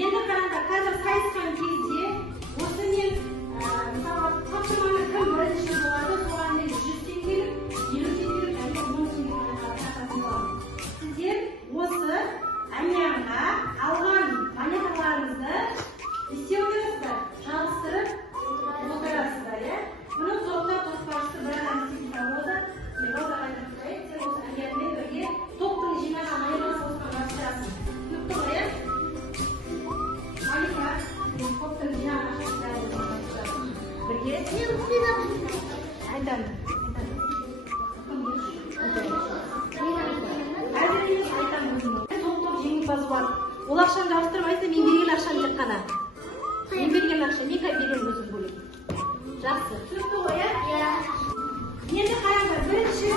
Енді қараңдар, қазір сайысқан кезде осы мен мысалы тапсырманы кім бірінші болады, соған мен 100 теңгелік, 50 теңгелік және 10 теңгелік тартатын боламын. Сіздер осы әмиянға алған монеталарыңызды істеп отырасыздар, жабыстырып отырасыздар, иә? Бұның соңында тоспашты бір адам істейтін болады. Мен оларға айтып тұрайын, сен осы әмиянмен бірге топтың жинаған монетасын осыған жабыстырасың. Түсінікті ғой, иә? Малика, топтың жинаған ақшасын бірге айтамын. Әзір емес айтамын өзімді. Топ жеңімпаз бар. Ол ақшаны жабыстырып айтса, мен берген ақшаны тек қана. Мен берген ақша, мен берген өзім бөлек. Жақсы. Түсінікті ғой, иә? Енді қараңдар, бірінші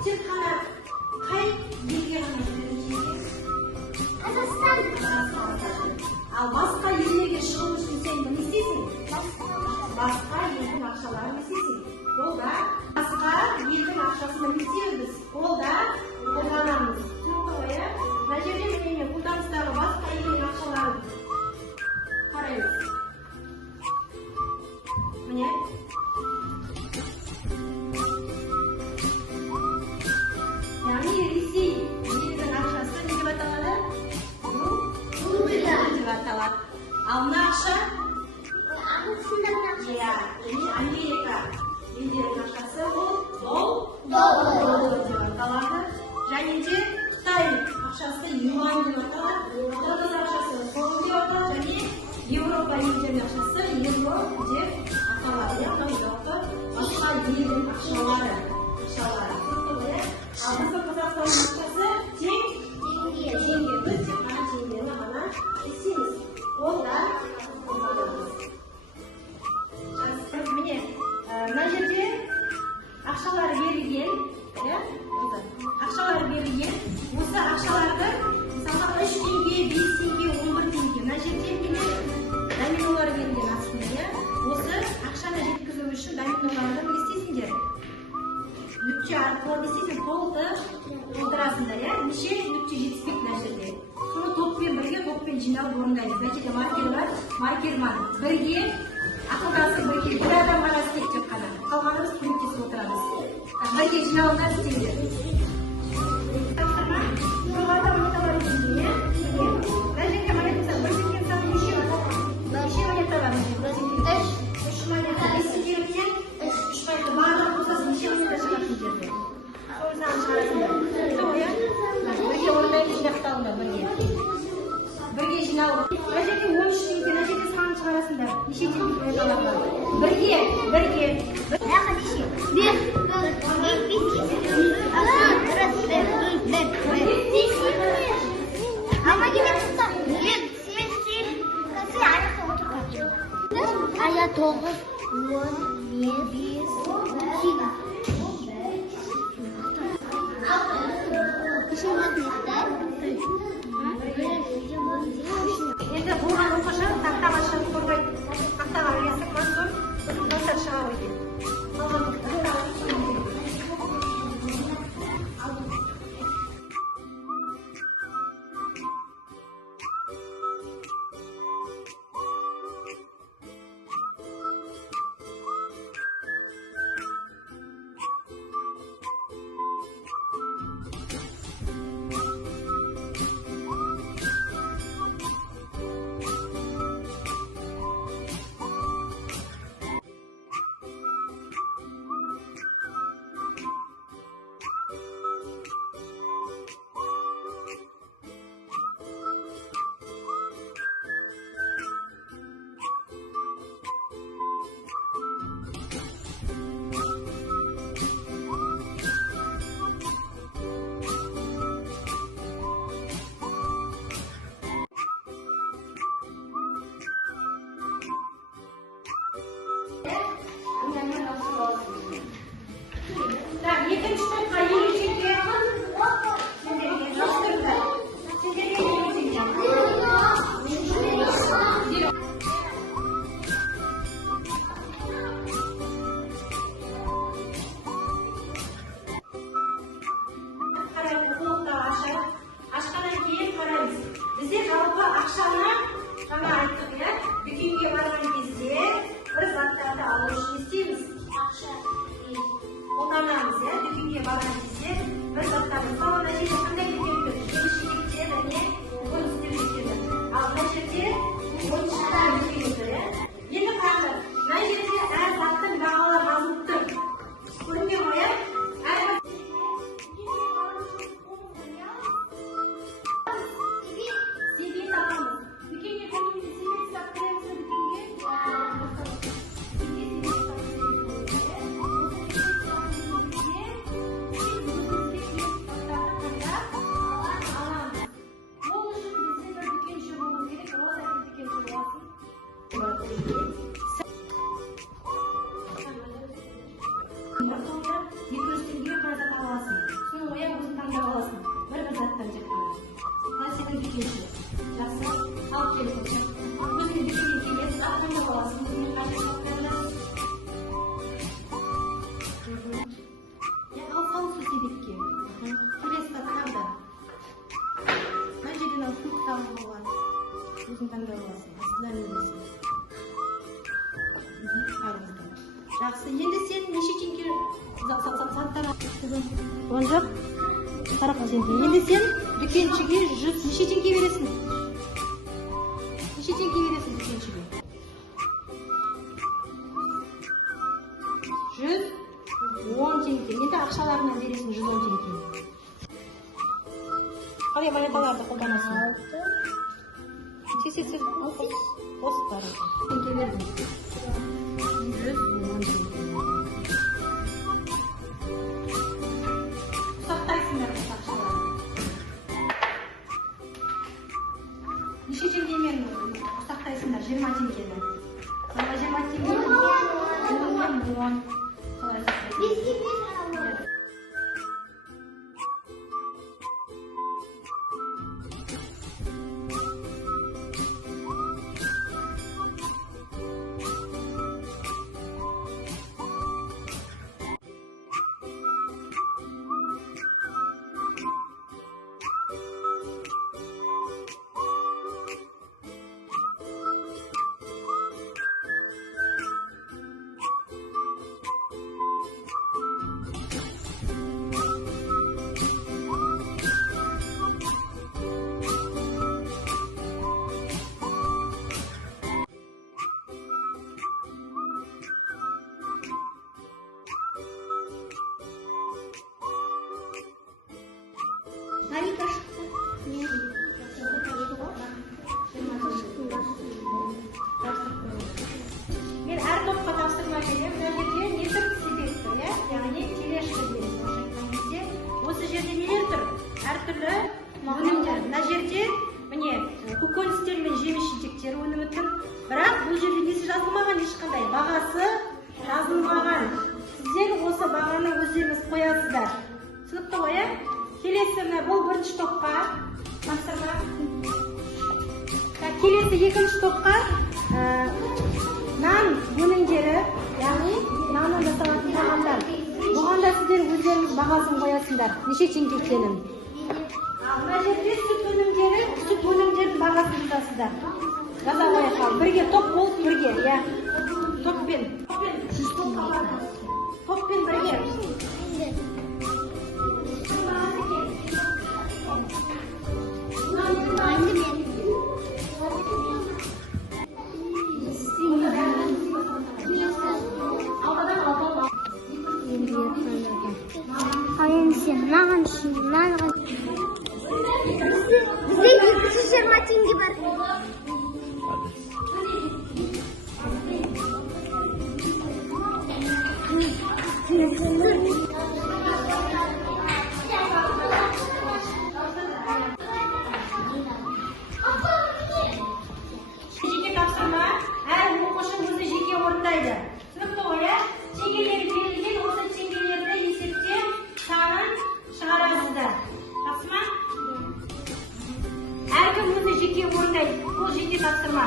тек қана қай елге ғана жүрген? Қазақстан. Ал басқа елдерге шығу үшін сен не істейсің? Басқа елдің ақшаларын не істейсің? Қолда басқа елдің ақшасын не істейміз? Қолда қолданамыз. Түсінікті ғой, иә? Мына жерде міне қолданыстағы басқа елдің ақшаларын қараймыз. Міне. Яғни Ресей елдің ақшасы не деп аталады? Рубль деп аталады. Ал мына ақша? Америка елдерінің ақшасы ол доллар деп аталады. Және де Қытай ақшасы юань деп аталады. Қырғыз ақшасы сом деп аталады. Және Еуропа елдерінің ақшасы евро деп аталады. Басқа елдің ақшалары. Ал біздің Қазақстанның ақшасы теңге. Біз тек қана теңгені ғана істейміз. Қолда қолданамыз. Міне, мына жерде ақшалар берілген. Ақшалар берілген. Осы ақшаларды мысалға 3 теңге, 5 теңге, 11 теңге. Мына жерде доминолар берілген астында. Осы ақшаны жеткізу үшін доминоларды не істейсіңдер? Нүкте арқылы десейсің, толтырасыңдар, иә? Неше нүкте жетіспек мына жерде. Соны топпен жиналып орындаймыз. Мына жерде маркер бар, маркерман. Бірге ақылдасып бірге бір адам ғана істейді тек қана. Қалғанымыз көмектесіп отырамыз. Бірге жиналыңдар істеңдер. Жоғарыда монеталар өтінде, иә? Мына жерде монетасы бір кеткен саны неше монета бар? 3 монета. Естігенімнен 3 монета. Барлығы қосасы неше монета шығатын жерде? Соңыздан шығарасыңдар. Бірге орындаймыз, жинақталыңдар бірге. Неше теңге монеталар? Бірге. Aya 9, 10, 7, Endi bo'lgan o'qishim taqtaga chiqib ko'rmay, taqtaga yasak so'ng, nasr chiqarib Ikkinchi to'pqa 20 tenge. Senlarga yoshtirdi. Senlarga 20 tenge. Qaraymiz, to'pta ashqadan keyin qaraymiz. Bizga жалпы ақшаны жаңа aytdik ya, дүкенге барған кезде bir заттарды алу үшін не істейміз? Ақша қолданамыз ya, дүкенге барған кезде bir заттарды. Мысалы, мына жерде қандай дүкен тұр? Жеміс-жидектер және көкөністер дүкені. Ал мына жерде ойыншықтар дүкені тұр ya. Енді қараңдар, мына жерде әр заттың бағалары жазылып тұр. Көрінген ғой ya? Жақсы, енді сен неше теңге заттар оған жоқ? Қараққа теңге. Енді сен дүкеншіге 100 неше теңге бересің? Неше теңге бересің дүкеншіге? 110 теңге. Енді ақшаларынан бересің 110 теңге. Қалай монеталарды қолданасың? Сесесі осы бары. Теңге бердім. 110 теңге. Сақтайсыңдар осы ақшаларды. Неше теңгемен сақтайсыңдар? 20 теңгені. 20 теңгені 10. Қалай сақтайсыңдар? Марика шықты. Жақсы. qo'yasizlar. Tushunibdi qo'ya. Kelesini bu birinchi to'pqa topshirma. Kelesi ikkinchi to'pqa non bo'linjeri, ya'ni nonni masalan taomlar. Bug'onda sizlar o'zlaringiz bahosini qo'yasizlar. Necha chinki ekanini. Mana yerda sut bo'linjeri bahosini tutasizlar. Gaza qo'ya qol. Birga to'p bo'lib birga, ya. To'ppin. To'ppin birga. Bizde 220 tenge var. Jeki topshirma, har bir qo'shin o'zi jeki o'rtaydi. Tushunibdi qo'ya. Chegalar berilgan, o'sha chegalarda yesakcha soni chiqarasizlar. Topshirma. Har kim o'zi jeki o'rtaydi. Bu jeki topshirma.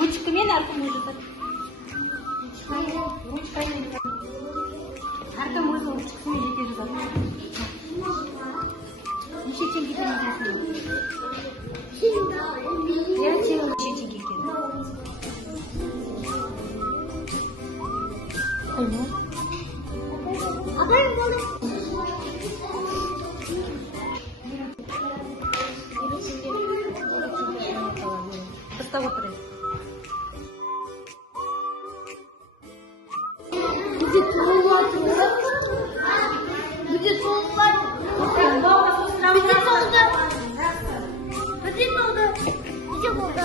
Ручками har kim o'zi. Ручками. Har kim o'zi ruchkasini jeki yozadi. Necha chengi teringizmi? Ya chengi necha chengi ekan? Qo'yma. Abang bo'lib. Tashlab o'tiring. Bizde to'g'ri var. Bizde to'g'ri var. Bizde to'g'ri. Bizde to'g'ri. Bizde bo'ldi.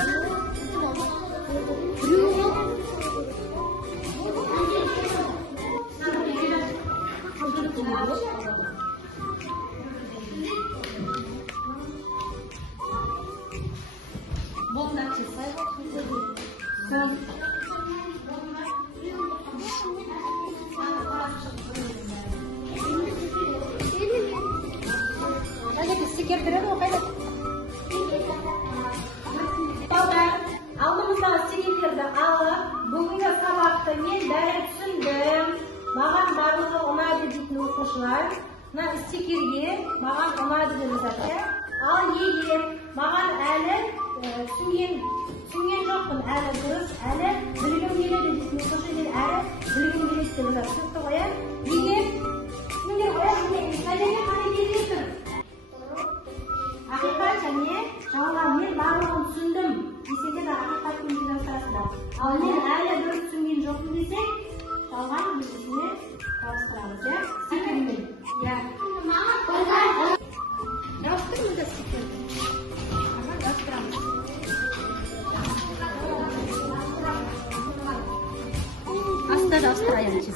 Aldığımızda silindirde alıp bugünkü sabahta men dara tushundim. Mağan barlığı onaydı deydi o'quvchilar. Mana stikerga mağan onaydı deb yozadi. Al yeyib, mağan hali tushungan yo'qman, hali durust, hali bilgim keladi deydi o'quvchilar, hali bilgim keladi deb yozadi. Tushunibdi qo'ya. Yeyib, shunga qo'ya, masalan qanday keladi? Haqiqatan men barlig'ini tushundim. Desangda da haqiqatni tushunasizlar. Al men hali bir tushungan yo'qman desak, qolgan bizni topshiramiz, ya. Stikerni. Ya. Yoztiramiz stikerni. Mana yoztiramiz. Asta yoztiraymiz.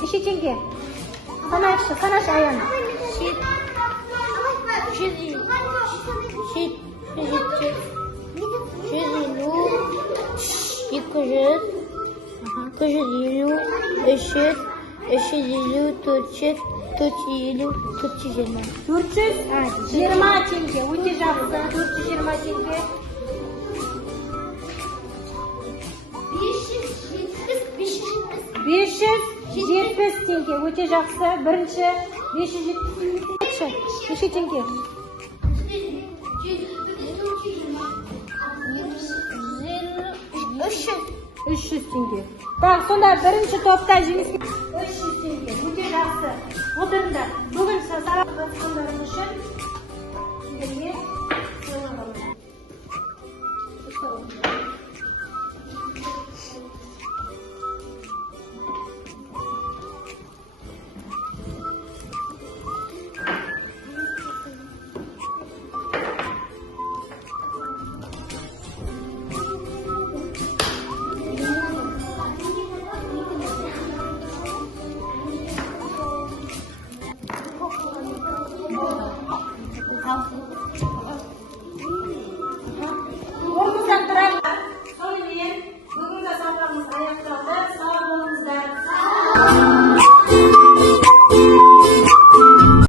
Necha chengi? Sanash ayon. 420 chengi. O'ta yaxshi. 420 chengi. 570 tenge. O'ta yaxshi. Birinchi 570 tenge. Necha tenge? 300 tenge. Tak, sonda birinchi topda jimizga 300 tenge. O'ta yaxshi. O'tiringlar. Bugun sabab qilganlar uchun